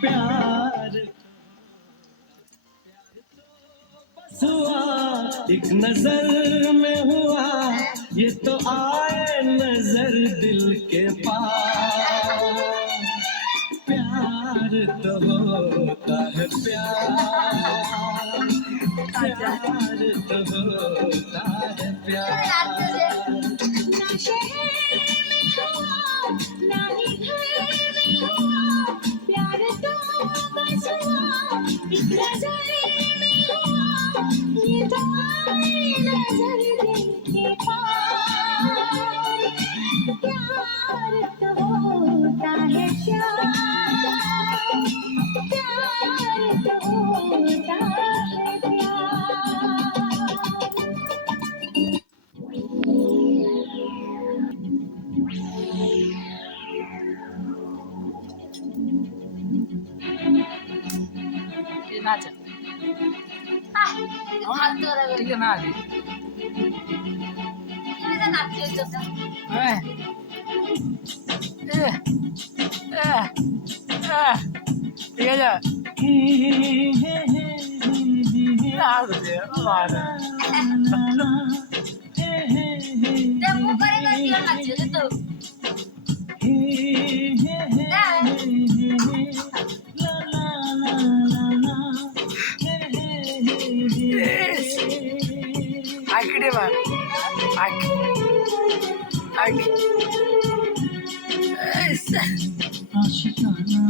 प्यार हुआ एक नजर में हुआ, ये तो आए नजर दिल के पास। प्यार तो होता है प्यार, प्यार तो होता है प्यार। ना शहर में हुआ ना ही घर में हुआ, प्यार तो बस हुआ एक नजर में हुआ, ये तो आए नजर दिल के पास। प्यार तो होता है प्यार, प्यार तो होता है प्यार। नाच ठीक ना आली ठीक आहे आकडे मार आशिकाना